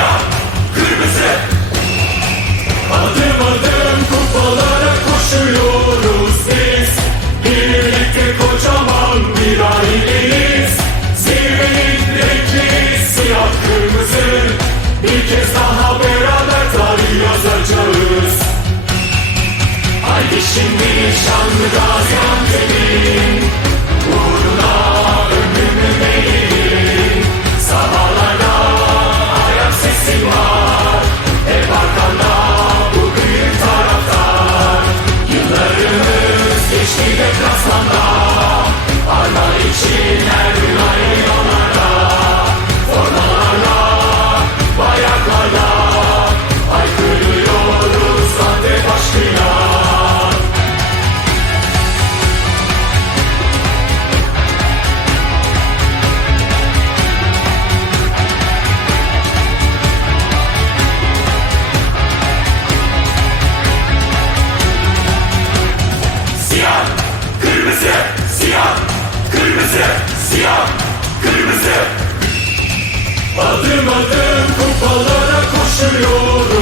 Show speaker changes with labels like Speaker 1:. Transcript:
Speaker 1: Siyah, kırmızı Adım adım kupalara koşuyoruz biz. Birlikte kocaman bir aileyiz. Zirvenin siyah kırmızı. Bir kez daha beraber tarih yazacağız. Haydi şimdi şanlı Yardım kupalara koşuyoruz.